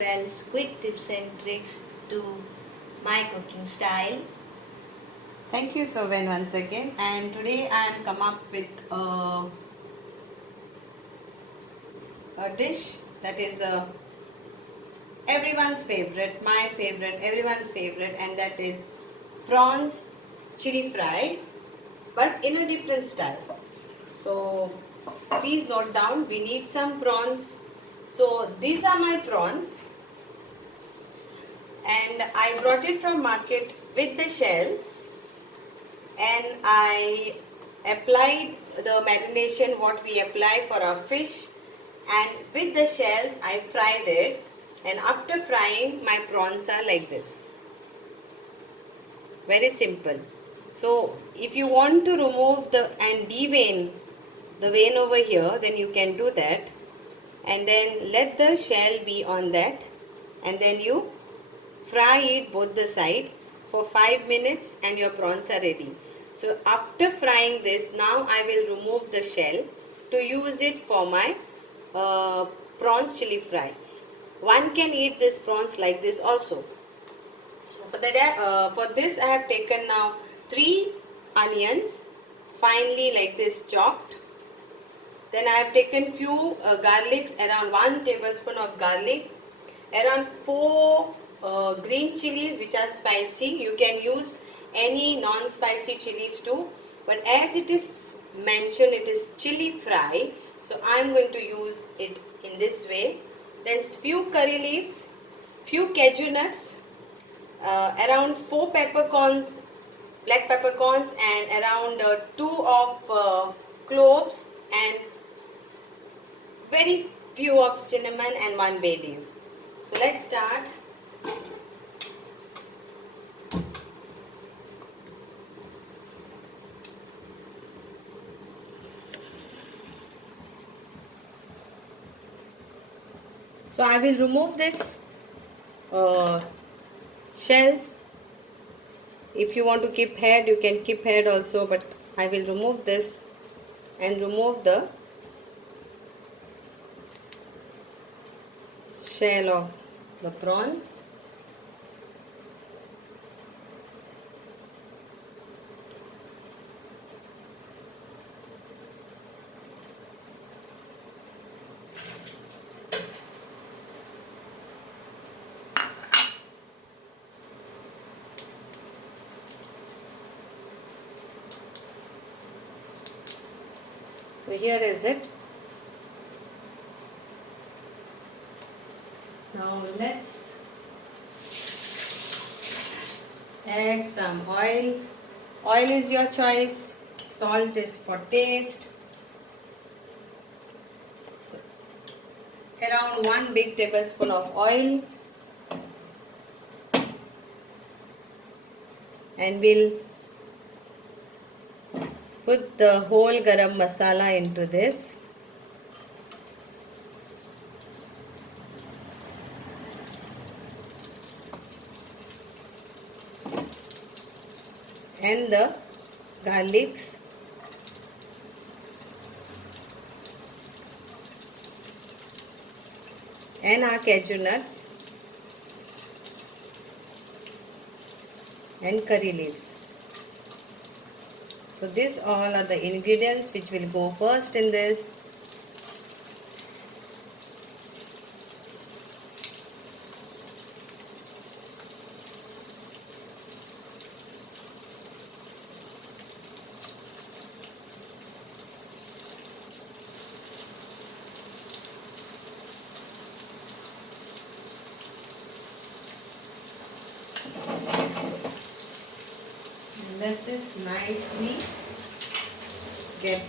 12 quick tips and tricks to my cooking style. Thank you, Soven, once again. And today I am come up with a dish that is everyone's favorite, my favorite, everyone's favorite, and that is prawns chili fry, but in a different style. So please note down, we need some prawns. So these are my prawns, and I brought it from market with the shells, and I applied the marination what we apply for our fish, and with the shells I fried it, and after frying my prawns are like this. Very simple. So if you want to remove the and devein the vein over here, then you can do that, and then let the shell be on that, and then you fry it both the side for 5 minutes and your prawns are ready. So after frying this, now I will remove the shell to use it for my uh, prawns chili fry. One can eat this prawns like this also. So for this I have taken now 3 onions finely like this chopped. Then I have taken few garlics, around 1 tablespoon of garlic, around 4 green chilies which are spicy. You can use any non-spicy chilies too, but as it is mentioned it is chili fry, so I am going to use it in this way. Then few curry leaves, few cashew nuts, around 4 peppercorns, black peppercorns, and around 2 of cloves, and very few of cinnamon and 1 bay leaf. So let's start. So I will remove this uh, shells. If you want to keep head, you can keep head also, but I will remove this and remove the shell of the prawns. So here is it. Now let's add some oil. Oil is your choice. Salt is for taste. So around 1 big tablespoon of oil, and we'll put the whole garam masala into this. And the garlics, and our cashew nuts and curry leaves. So these all are the ingredients which will go first in this. Let this nicely get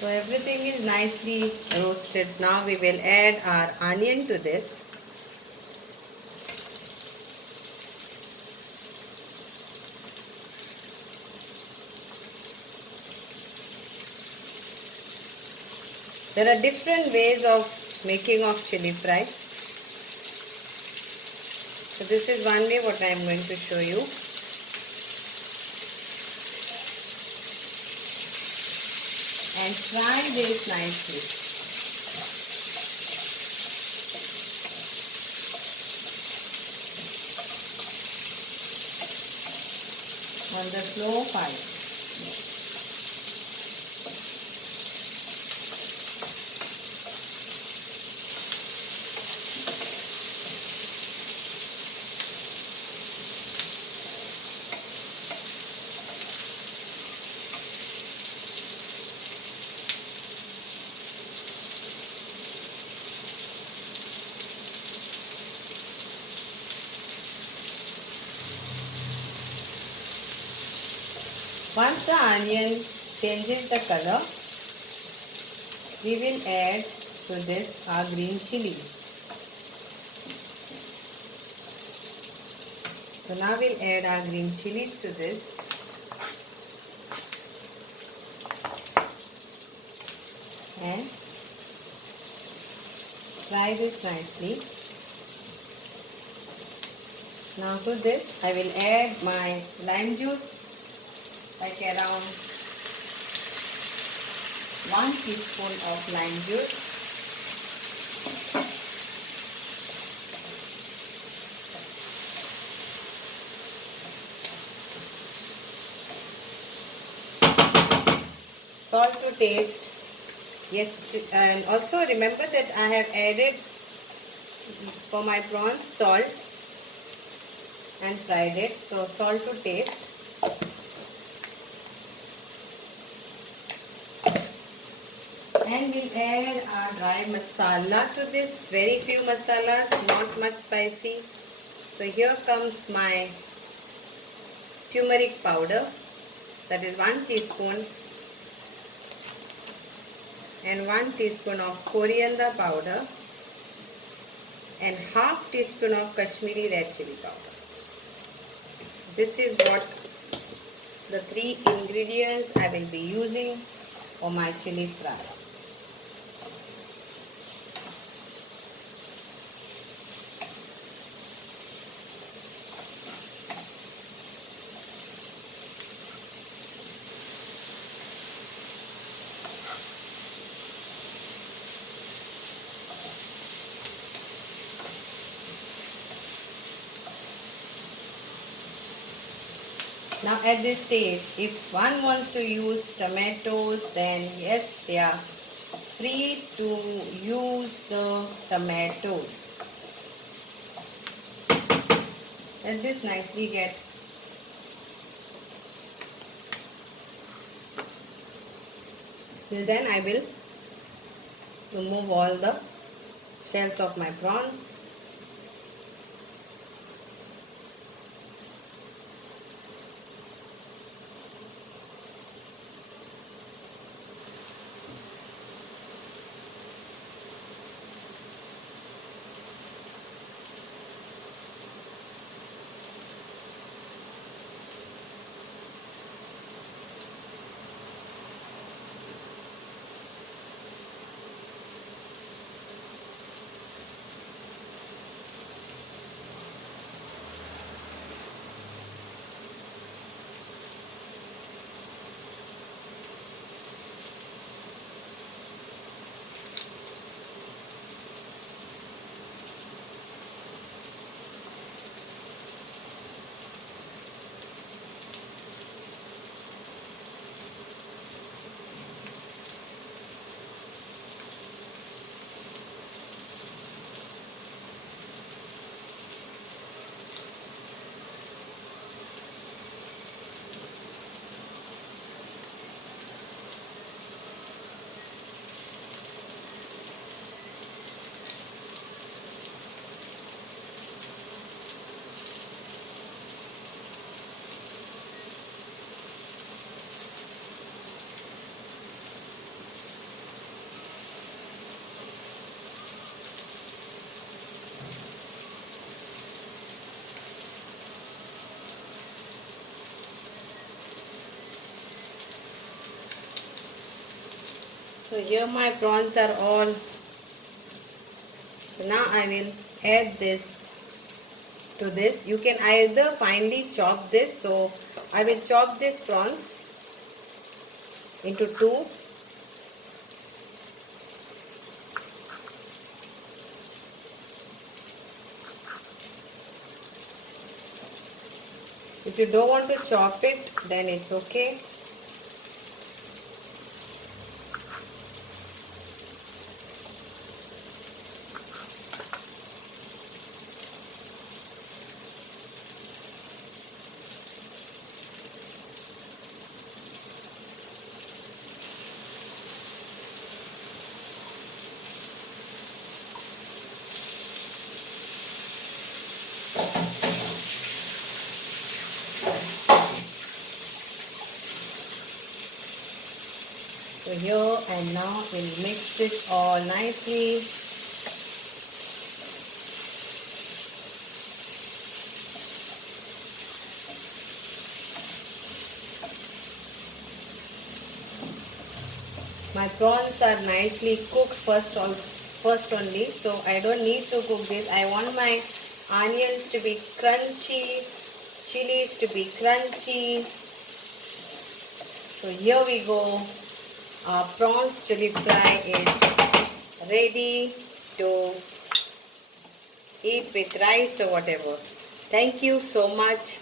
so everything is nicely roasted. Now we will add our onion to this. There are different ways of making of chili fry. So this is one way what I am going to show you. And fry this nicely. On the slow fire. Once the onion changes the color, we will add to this our green chilies. So now we'll add our green chilies to this. And fry this nicely. Now to this I will add my lime juice, like around 1 teaspoon of lime juice. Salt to taste. Yes, and also remember that I have added for my prawns salt and fried it. So salt to taste. And we'll add our dry masala to this. Very few masalas, not much spicy. So here comes my turmeric powder. That is 1 teaspoon. And 1 teaspoon of coriander powder. And half teaspoon of Kashmiri red chili powder. This is what the 3 ingredients I will be using for my chili fry. Now at this stage, if one wants to use tomatoes, then yes, they are free to use the tomatoes. Let this nicely get till then I will remove all the shells of my prawns. So here my prawns are all. So now I will add this to this. You can either finely chop this. So I will chop this prawns into two. If you don't want to chop it, then it's okay. So here and now we'll mix this all nicely. My prawns are nicely cooked first only, so I don't need to cook this. I want my onions to be crunchy, chilies to be crunchy. So here we go. Our prawns chili fry is ready to eat with rice or whatever. Thank you so much.